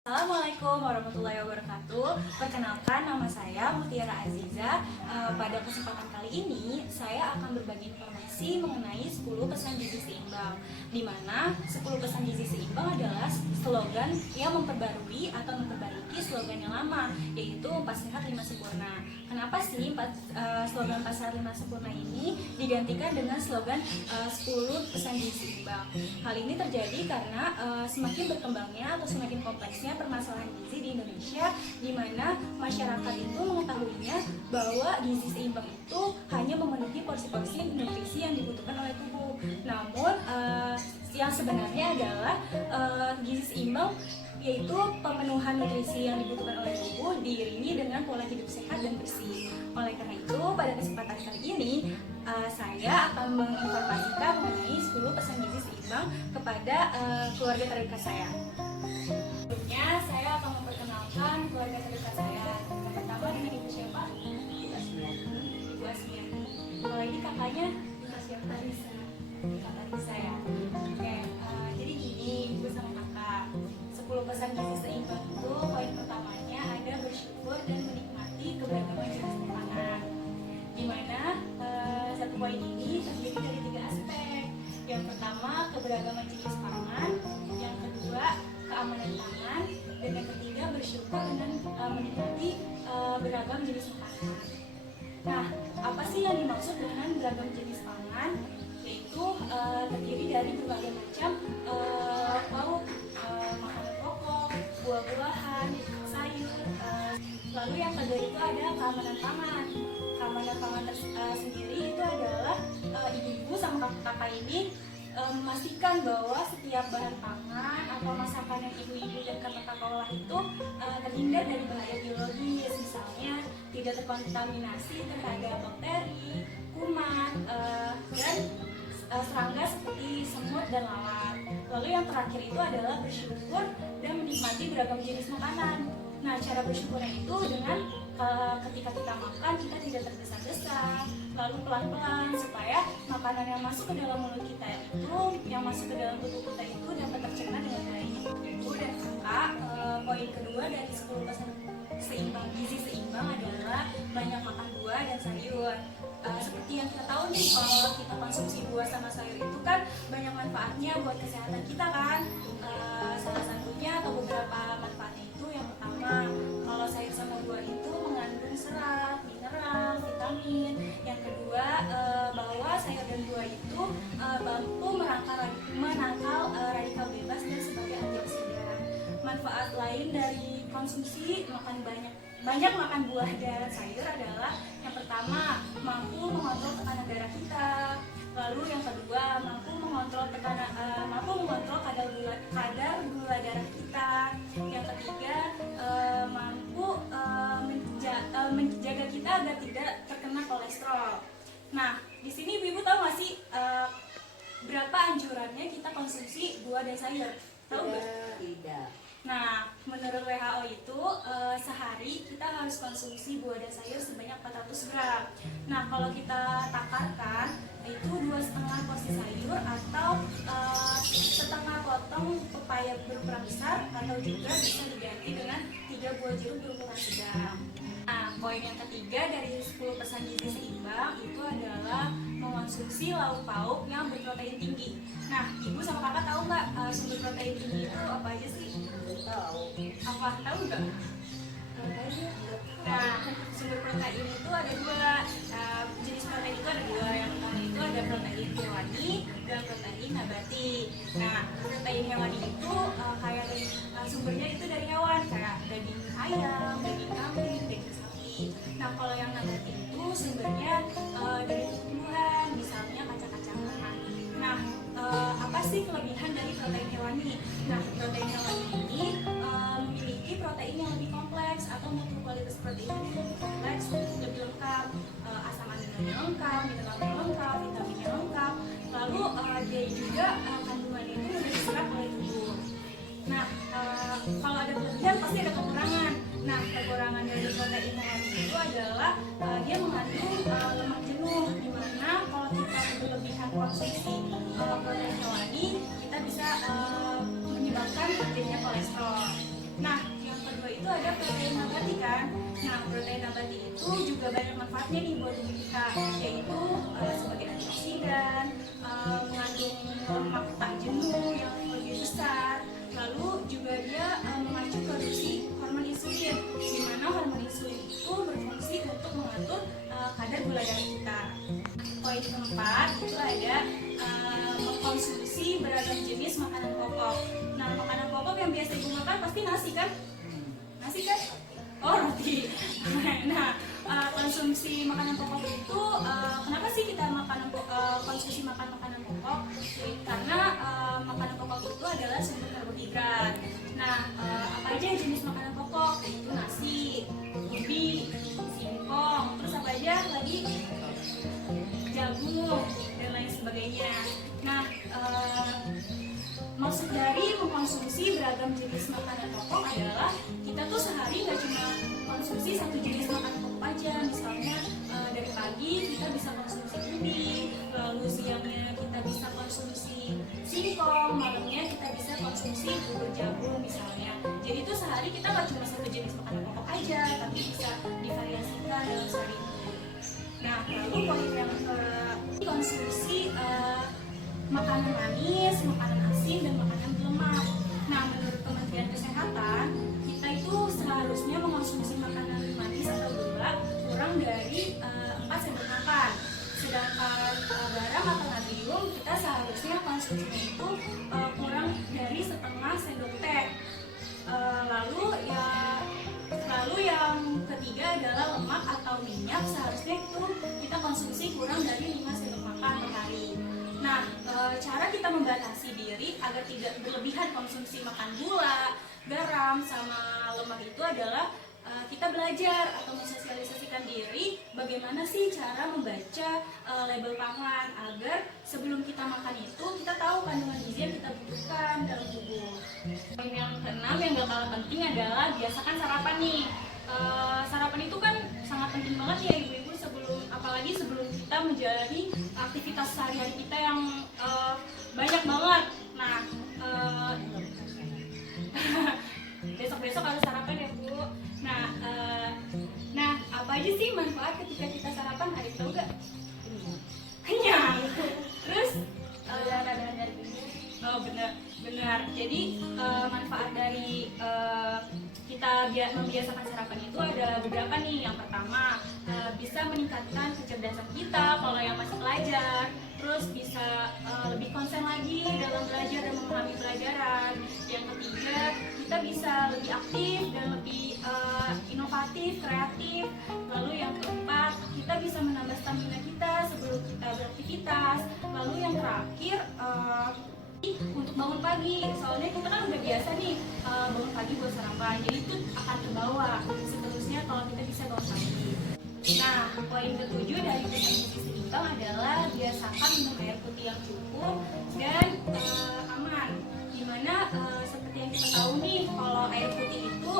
Assalamualaikum warahmatullahi wabarakatuh. Perkenalkan, nama saya Mutiara Aziza. Pada kesempatan kali ini saya akan berbagi informasi mengenai 10 pesan gizi seimbang, di mana 10 pesan gizi seimbang adalah slogan yang memperbarui atau memperbaiki slogan yang lama, yaitu 4 sehat 5 sempurna. Kenapa sih slogan 4 sehat 5 sempurna ini digantikan dengan slogan 10 pesan gizi seimbang? Hal ini terjadi karena semakin berkembangnya atau semakin kompleksnya permasalahan gizi di Indonesia, di mana masyarakat itu mengetahuinya bahwa gizi seimbang itu hanya memenuhi porsi-porsi nutrisi yang dibutuhkan oleh tubuh. Namun yang sebenarnya adalah gizi seimbang yaitu pemenuhan nutrisi yang dibutuhkan oleh tubuh diiringi dengan pola hidup sehat dan bersih. Oleh karena itu, pada kesempatan kali ini saya akan menginformasikan mengenai 10 pesan gizi seimbang kepada keluarga terdekat saya. Sebelumnya saya akan memperkenalkan keluarga terdekat saya. Yang pertama dengan ibu siapa? Ibu Asmiati. Ibu Asmiati. Kalau ini kakaknya siapa? Risa. Kakak Risa ya. Oke, jadi gini ibu sama kakak. 10 pesan gizi seimbang itu poin pertamanya ada bersyukur dan menikmati keberagaman jenis makanan. Di mana satu poin ini terdiri dari 3 aspek. Yang pertama keberagaman jenis pangan, yang kedua keamanan pangan, dan yang ketiga bersyukur dengan menikmati beragam jenis makanan. Nah, apa sih yang dimaksud dengan beragam jenis pangan? Yaitu terdiri dari berbagai macam lauk, makanan pokok, buah-buahan, sayur. Lalu yang kedua itu ada keamanan pangan. Keamanan pangan sendiri itu adalah ibu-ibu sama kakak-kakak ini memastikan bahwa setiap bahan pangan atau masakan yang ibu-ibu dan kakak-kakak olah itu terhindar dari bahaya biologis, misalnya tidak terkontaminasi terhadap bakteri, kuman, dan serangga seperti semut dan lalat. Lalu yang terakhir itu adalah bersyukur dan menikmati beragam jenis makanan. Nah, cara bersyukurnya itu dengan ketika kita makan kita tidak tergesa-gesa, lalu pelan-pelan supaya makanan yang masuk ke dalam mulut kita itu, yang masuk ke dalam tubuh kita itu dapat tercerna dengan baik. Ibu dan kakak, poin kedua dari 10 pesan seimbang gizi seimbang adalah banyak makan buah dan sayur. Seperti yang kita tahu nih, kalau kita konsumsi buah sama sayur itu kan banyak manfaatnya buat kesehatan kita kan. Salah satunya atau beberapa manfaatnya itu yang pertama, kalau sayur sama buah itu mengandung serat, mineral, vitamin. Yang kedua, bahwa sayur dan buah itu mampu menangkal radikal bebas dan sebagai antioksidan. Manfaat lain dari konsumsi banyak makan buah dan sayur adalah yang pertama, mampu mengontrol tekanan darah kita. Lalu yang kedua, mampu mengontrol kadar gula darah kita. Yang ketiga, mampu menjaga kita agar tidak terkena kolesterol. Nah, di sini ibu tahu nggak sih berapa anjurannya kita konsumsi buah dan sayur? Tahu nggak? Tidak. Nah, menurut WHO itu sehari kita harus konsumsi buah dan sayur sebanyak 400 gram. Nah, kalau kita takarkan itu 2,5 porsi sayur atau setengah potong pepaya berukuran besar, atau juga bisa diganti dengan 3 buah jeruk berukuran sedang. Nah, poin yang ketiga dari 10 pesan gizi seimbang itu adalah mengonsumsi lauk pauk yang berprotein tinggi. Nah, ibu sama kakak tahu nggak sumber protein tinggi itu apa aja sih? Tahu. Apa tahu nggak? Nah, sumber protein itu ada 2. Jenis protein itu ada 2. Yang pertama itu ada protein hewani dan protein nabati. Nah, protein hewani itu kayak dari sumbernya itu dari hewan, kayak daging ayam, daging kambing, daging sapi. Nah, kalau yang nabati itu sumbernya dari tumbuhan, misalnya kacang-kacangan. Nah, apa sih kelebihan dari protein hewani? Nah, protein hewani ini memiliki protein yang lebih kompleks atau mutu kualitas protein yang lebih kompleks, lebih lengkap, asam aminonya lengkap, mineralnya lengkap, vitaminnya lengkap. Lalu dia juga kandungannya itu mudah diserap oleh tubuh. Nah, kalau ada kelebihan pasti ada kekurangan. Nah, kekurangan dari protein hewani itu adalah dia mengandung lemak jenuh, dimana kalau kita berlebihan konsumsi protein hewani kita bisa menyebabkan terjadinya kolesterol. Nah, kan. Nah, protein nabati itu juga banyak manfaatnya nih buat tubuh kita, yaitu sebagai antioksidan, mengandung lemak tak jenuh yang lebih besar, lalu juga dia memacu produksi hormon insulin, di mana hormon insulin itu berfungsi untuk mengatur kadar gula darah kita. Poin keempat itu ada mengkonsumsi beragam jenis makanan pokok. Nah, makanan pokok yang biasa ibu makan pasti nasi kan? Nasi kan? Oh, roti. Nah, konsumsi makanan pokok itu kenapa sih kita konsumsi makanan pokok? Karena makanan pokok itu adalah sumber karbohidrat. Nah, apa aja jenis makanan pokok? Itu nasi, ubi, singkong, terus apa aja lagi? Jagung dan lain sebagainya. Nah, maksud dari mengkonsumsi beragam jenis makanan pokok adalah kita tuh sehari nggak cuma konsumsi satu jenis makanan pokok aja. Misalnya dari pagi kita bisa konsumsi ubi, lalu siangnya kita bisa konsumsi singkong, malamnya kita bisa konsumsi bubur jagung misalnya. Jadi tuh sehari kita nggak cuma satu jenis makanan pokok aja, tapi bisa divariasikan dalam sehari. Nah, lalu poin yang konsumsi makanan manis, makanan asin, dan makanan berlemak. Nah, menurut Kementerian Kesehatan, kita itu seharusnya mengonsumsi makanan manis atau gula kurang dari 4 sendok makan. Sedangkan garam atau natrium kita seharusnya konsumsinya itu kurang dari setengah sendok teh. Lalu yang ketiga adalah lemak atau minyak, seharusnya itu kita konsumsi kurang dari 5 sendok makan per hari. Nah, cara kita membatasi diri agar tidak berlebihan konsumsi makan gula, garam, sama lemak itu adalah kita belajar atau mensosialisasikan diri bagaimana sih cara membaca label pangan agar sebelum kita makan itu kita tahu kandungan gizi yang kita butuhkan dalam tubuh. Poin yang keenam yang gak kalah penting adalah biasakan sarapan nih. Sarapan itu kan sangat penting banget ya ibu-ibu, apalagi sebelum kita menjalani aktivitas sehari-hari kita yang banyak banget. Nah, besok-besok harus sarapan ya Bu. Nah, apa aja sih manfaat ketika kita sarapan? Ada yang tahu gak? Kenyang. Terus oh benar. Jadi manfaat dari kita membiasakan sarapan itu ada beberapa nih. Yang pertama, bisa meningkatkan kecerdasan kita kalau yang masih pelajar. Terus bisa lebih konsen lagi dalam belajar dan memahami pelajaran. Yang ketiga, kita bisa lebih aktif dan lebih inovatif, kreatif. Lalu yang keempat, kita bisa menambah stamina kita sebelum kita beraktivitas. Lalu yang terakhir, untuk bangun pagi, soalnya kita kan udah biasa nih bangun pagi buat sarapan, jadi itu akan terbawa seterusnya kalau kita bisa bangun pagi. Nah, poin ketujuh dari pesan gizi seimbang adalah biasakan minum air putih yang cukup dan aman. Dimana seperti yang kita tahu nih, kalau air putih itu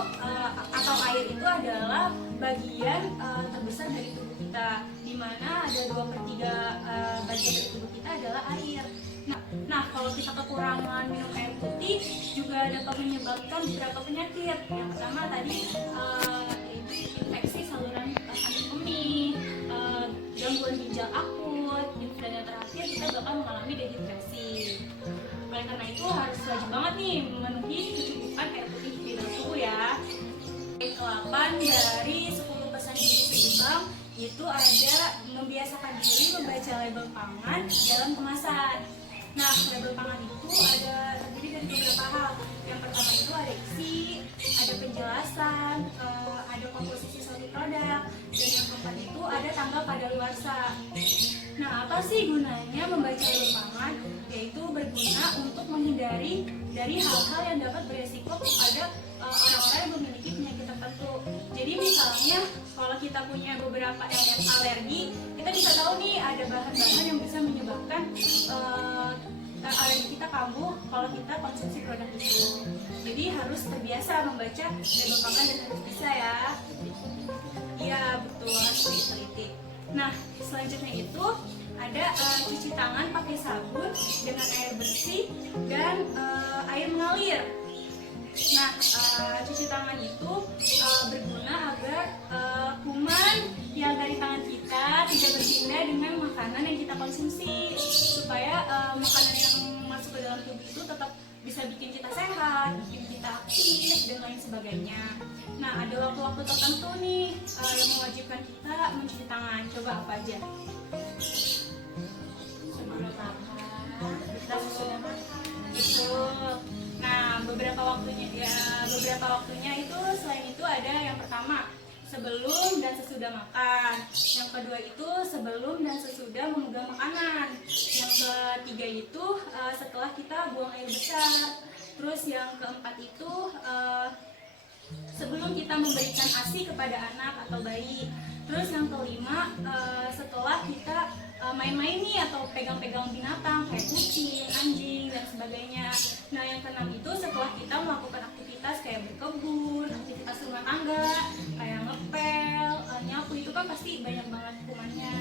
atau air itu adalah bagian terbesar dari tubuh kita, dimana ada 2/3 bagian dari tubuh kita adalah air. Nah, kalau kita kekurangan minum air putih juga dapat menyebabkan beberapa penyakit. Yang pertama tadi infeksi saluran angin kemih, gangguan ginjal akut, dan yang terakhir kita bakal mengalami dehidrasi. Oleh karena itu harus wajib banget nih memenuhi kecukupan air putih di dalam tubuh ya. Poin ke-8 dari 10 pesan gizi seimbang itu ada membiasakan diri membaca label pangan dalam kemasan. Nah, label pangan itu terdiri dari beberapa hal. Yang pertama itu ada isi, ada penjelasan, ada komposisi suatu produk, dan yang keempat itu ada tanggal kadaluarsa. Nah, apa sih gunanya membaca label pangan? Yaitu berguna untuk menghindari dari hal-hal yang dapat beresiko kepada orang-orang yang memiliki penyakit tertentu. Jadi misalnya kalau kita punya beberapa alergi, kita bisa tahu nih ada bahan-bahan yang bisa menyebabkan alergi kita kambuh kalau kita konsumsi produk itu. Jadi harus terbiasa membaca label pangan dan harus bisa ya. Iya betul, harus diteliti. Nah, selanjutnya itu ada cuci tangan pakai sabun dengan air bersih dan air mengalir. Nah, cuci tangan itu berguna agar makanan yang kita konsumsi supaya makanan yang masuk ke dalam tubuh itu tetap bisa bikin kita sehat, bikin kita aktif dan lain sebagainya. Nah, ada waktu-waktu tertentu nih yang mewajibkan kita mencuci tangan. Coba apa aja? Sebelum makan, kita sesudah makan. Betul. Nah, beberapa waktunya itu selain itu ada yang pertama sebelum dan sesudah makan. Yang kedua itu sebelum dan sesudah memegang makanan. Yang ketiga itu setelah kita buang air besar. Terus yang keempat itu sebelum kita memberikan ASI kepada anak atau bayi. Terus yang kelima setelah kita main-main nih atau pegang-pegang binatang kayak kucing, anjing dan sebagainya. Nah, yang keenam itu setelah kita melakukan aktivitas kayak berkebun, aktivitas rumah tangga, kayak ngepel, nyapu, itu kan pasti banyak banget kumannya.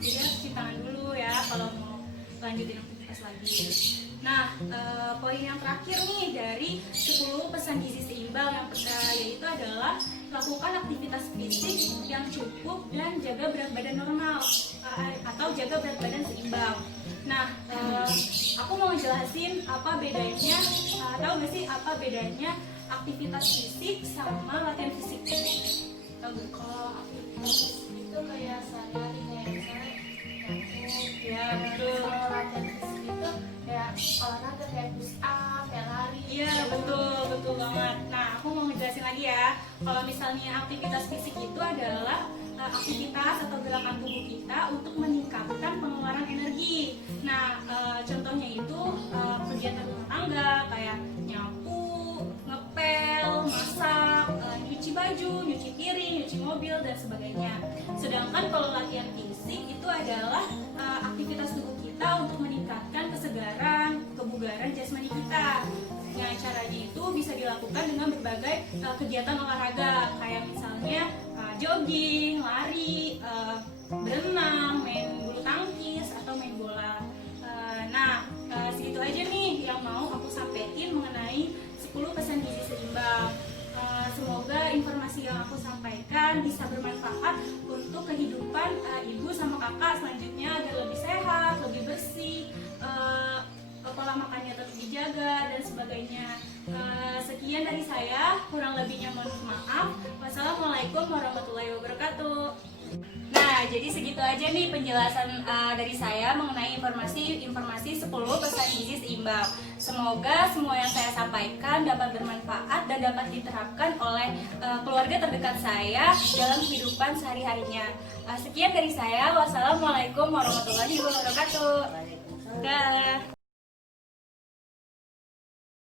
Jadi harus cuci tangan dulu ya kalau mau lanjutin aktivitas lagi. Nah, poin yang terakhir nih dari 10 pesan gizi seimbang yang yaitu adalah lakukan aktivitas fisik yang cukup dan jaga berat badan normal atau jaga berat badan seimbang. Nah, aku mau ngejelasin apa bedanya, tahu nggak sih apa bedanya aktivitas fisik sama latihan fisik? Tahu nggak? Kalau aktivitas itu kayak sehari-hari kayak misalnya nyapu. Ya, betul. Kalau latihan fisik itu kayak olahraga kayak push up, kayak lari. Iya, betul banget. Nah, aku mau ngejelasin lagi ya. Kalau misalnya aktivitas fisik itu adalah aktivitas atau gerakan tubuh kita untuk meningkatkan pengeluaran energi. Nah, contohnya itu kegiatan rumah tangga kayak nyapu, ngepel, masak, nyuci baju, nyuci piring, nyuci mobil dan sebagainya. Sedangkan kalau latihan fisik itu adalah aktivitas tubuh kita untuk meningkatkan kesegaran, kebugaran jasmani kita. Nah, caranya itu bisa dilakukan dengan berbagai kegiatan olahraga kayak misalnya jogging, lari, berenang, main bulu tangkis atau main bola. Segitu aja nih yang mau aku sampaikan mengenai 10 pesan gizi seimbang. Semoga informasi yang aku sampaikan bisa bermanfaat untuk kehidupan ibu sama kakak selanjutnya agar lebih sehat, lebih bersih, pola makannya tetap dijaga dan sebagainya. Sekian dari saya, kurang lebihnya mohon maaf. Wassalamualaikum warahmatullahi wabarakatuh. Nah, jadi segitu aja nih penjelasan dari saya mengenai informasi 10 pesan gizi seimbang. Semoga semua yang saya sampaikan dapat bermanfaat dan dapat diterapkan oleh keluarga terdekat saya dalam kehidupan sehari-harinya. Sekian dari saya. Wassalamualaikum warahmatullahi wabarakatuh. Dah.